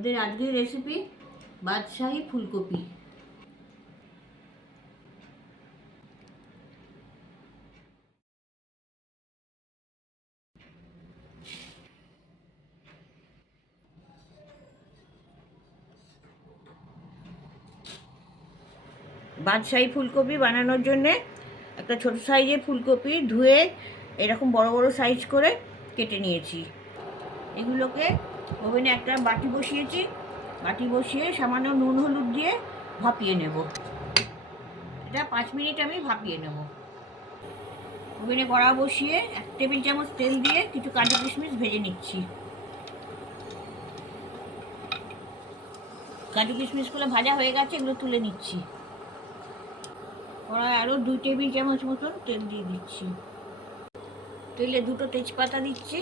আমাদের আজকের রেসিপি বাদশাহী ফুলকপি। বাদশাহী ফুলকপি বানানোর জন্যে একটা ছোট সাইজের ফুলকপি ধুয়ে এরকম বড় বড় সাইজ করে কেটে নিয়েছি। এগুলোকে ওভেনে একটা বাটি বসিয়েছি, বাটি বসিয়ে সামান্য নুন হলুদ দিয়ে ভাপিয়ে নেব। এটা 5 মিনিট আমি ভাপিয়ে নেব। ওভেনে কড়া বসিয়ে 1 টেবিল চামচ তেল দিয়ে কিছু কাজু কিশমিশ ভেজে নিচ্ছি। কাজু কিশমিশগুলো ভাজা হয়ে গেছে, এগুলো তুলে নিচ্ছি। কড়ায় আরও 2 টেবিল চামচ মতন তেল দিয়ে দিচ্ছি। তেলে 2টো তেজপাতা দিচ্ছি,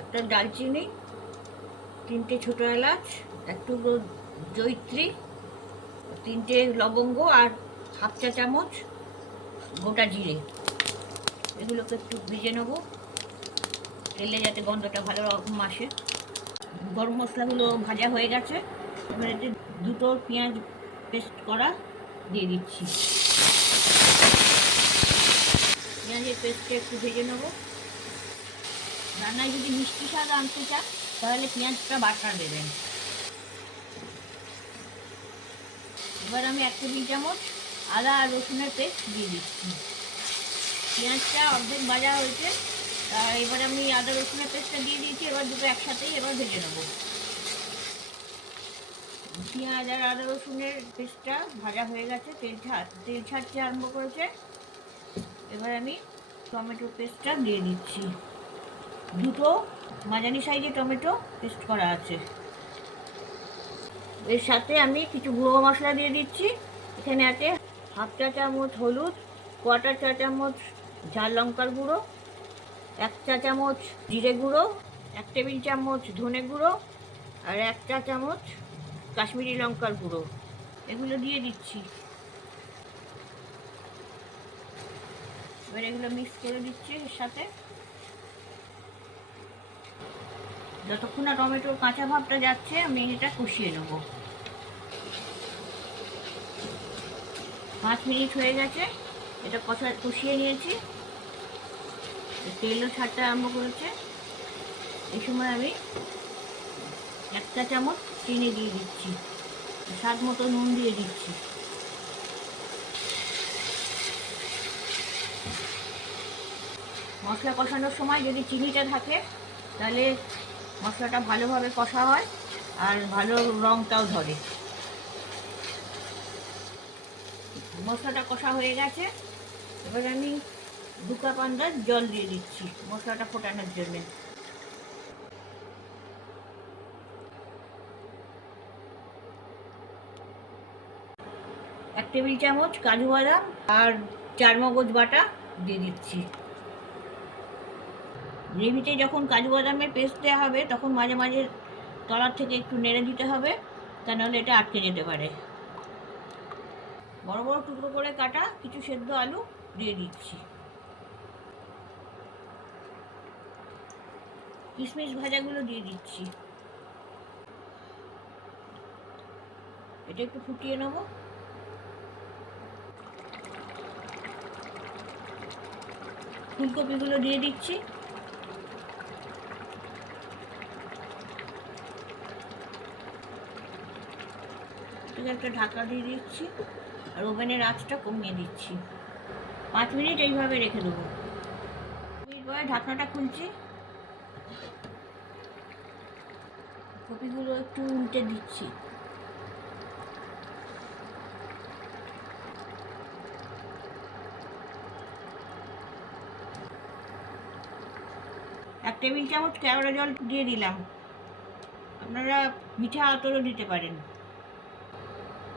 একটা দারচিনি, 3টে ছোটো এলাচ, 1 টুকরো জয়িত্রী, 3টে লবঙ্গ আর 1/2 চা চামচ গোটা জিরে। এগুলোকে একটু ভেজে নেব তেলে, যাতে গন্ধটা ভালো রকম আসে। গরম মশলাগুলো ভাজা হয়ে গেছে, এবার এতে 2টো পেঁয়াজ পেস্ট করা দিয়ে দিচ্ছি। পেঁয়াজের পেস্টটা একটু ভেজে নেব। রান্নায় যদি মিষ্টি স্বাদ আনতে চান তাহলে পেঁয়াজটা বাটা দেবেন। এবার আমি 1 টেবিল চামচ আদা আর রসুনের পেস্ট দিয়ে দিচ্ছি। পেঁয়াজটা অর্ধেক ভাজা হয়েছে, এবার আমি আদা রসুনের পেস্টটা দিয়ে দিয়েছি। এবার দুটো একসাথেই এবার ভেজে নেব। পেঁয়াজ আর আদা রসুনের পেস্টটা ভাজা হয়ে গেছে, তেল ছাড়তে আরম্ভ করেছে। এবার আমি টমেটো পেস্টটা দিয়ে দিচ্ছি। 2টো মাঝারি সাইজে টমেটো পেস্ট করা আছে। এর সাথে আমি কিছু গুঁড়ো মশলা দিয়ে দিচ্ছি। এখানে আছে 1/2 চা চামচ হলুদ, 1/4 চা চামচ ঝাল লঙ্কার গুঁড়ো, 1 চা চামচ জিরে গুঁড়ো, 1 টেবিল চামচ ধনে গুঁড়ো আর 1 চা চামচ কাশ্মীরি লঙ্কার গুঁড়ো। এগুলো দিয়ে দিচ্ছি। এবার এগুলো মিক্স করে দিচ্ছি এর সাথে। যতক্ষণ না টমেটোর কাঁচা ভাবটা যাচ্ছে আমি এটা কষিয়ে নেব। 5 মিনিট হয়ে গেছে, এটা কষিয়ে নিয়েছি। তেলও ছাড়তে আরম্ভ করেছে। এই সময় আমি 1 চা চামচ চিনি দিয়ে দিচ্ছি, স্বাদ মতো নুন দিয়ে দিচ্ছি। মশলা কষানোর সময় যদি চিনিটা থাকে তাহলে মশলাটা ভালোভাবে কষা হয় আর ভালো রঙটাও ধরে। মশলাটা কষা হয়ে গেছে, এবার আমি 2 কাপ আন্দাজ জল দিয়ে দিচ্ছি মশলাটা ফোটানোর জন্য। এক টেবিল চামচ কাজু বাদাম আর চারমগজ বাটা দিয়ে দিচ্ছি। গ্রেভিতে যখন কাজু বাদামের পেস্ট দেওয়া হবে তখন মাঝে মাঝে তলার থেকে একটু নেড়ে দিতে হবে, তা নাহলে এটা আটকে যেতে পারে। বড় বড় টুকরো করে কাটা কিছু সেদ্ধ আলু দিয়ে দিচ্ছি। কিশমিশ ভাজাগুলো দিয়ে দিচ্ছি। এটা একটু ফুটিয়ে নেব। ফুলকপিগুলো দিয়ে দিচ্ছি। একটা ঢাকা দিয়ে দিচ্ছি আর ওভেনের আঁচটা কমিয়ে দিচ্ছি। 5 মিনিট এইভাবে রেখে দেবো। মিনিট পরে ঢাকনাটা খুলছি। কপিগুলো একটু উল্টে দিচ্ছি। এক টেবিল চামচ কেওড়া জল দিয়ে দিলাম। আপনারা মিঠা আতরও দিতে পারেন।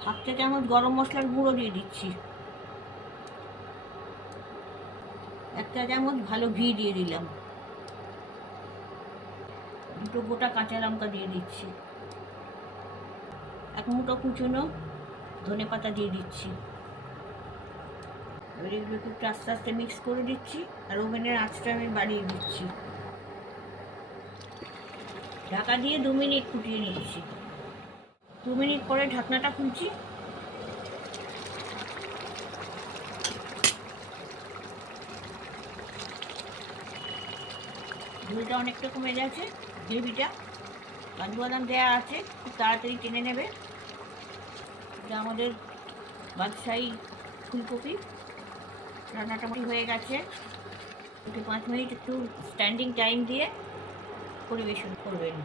1/2 চা চামচ গরম মশলার গুঁড়ো দিয়ে দিচ্ছি। 1 চা চামচ ভালো ঘি দিয়ে দিলাম। 2টো গোটা কাঁচা লঙ্কা দিয়ে দিচ্ছি। 1 মুঠো কুচনো ধনে পাতা দিয়ে দিচ্ছি। এবার এগুলোকে একটু আস্তে আস্তে মিক্স করে দিচ্ছি আর ওভেনের আঁচটা আমি বাড়িয়ে দিচ্ছি। ঢাকা দিয়ে 2 মিনিট ফুটিয়ে নিচ্ছি। 2 মিনিট পরে ঢাকনাটা খুলছি। ঝোলটা অনেকটা কমে গেছে, গ্রেভিটা কাজু বাদাম দেওয়া আছে, খুব তাড়াতাড়ি টেনে নেবে। এটা আমাদের বাদশাহী ফুলকপি রান্নাটা হয়ে গেছে। 5 মিনিট একটু স্ট্যান্ডিং টাইম দিয়ে পরিবেশন করবেন।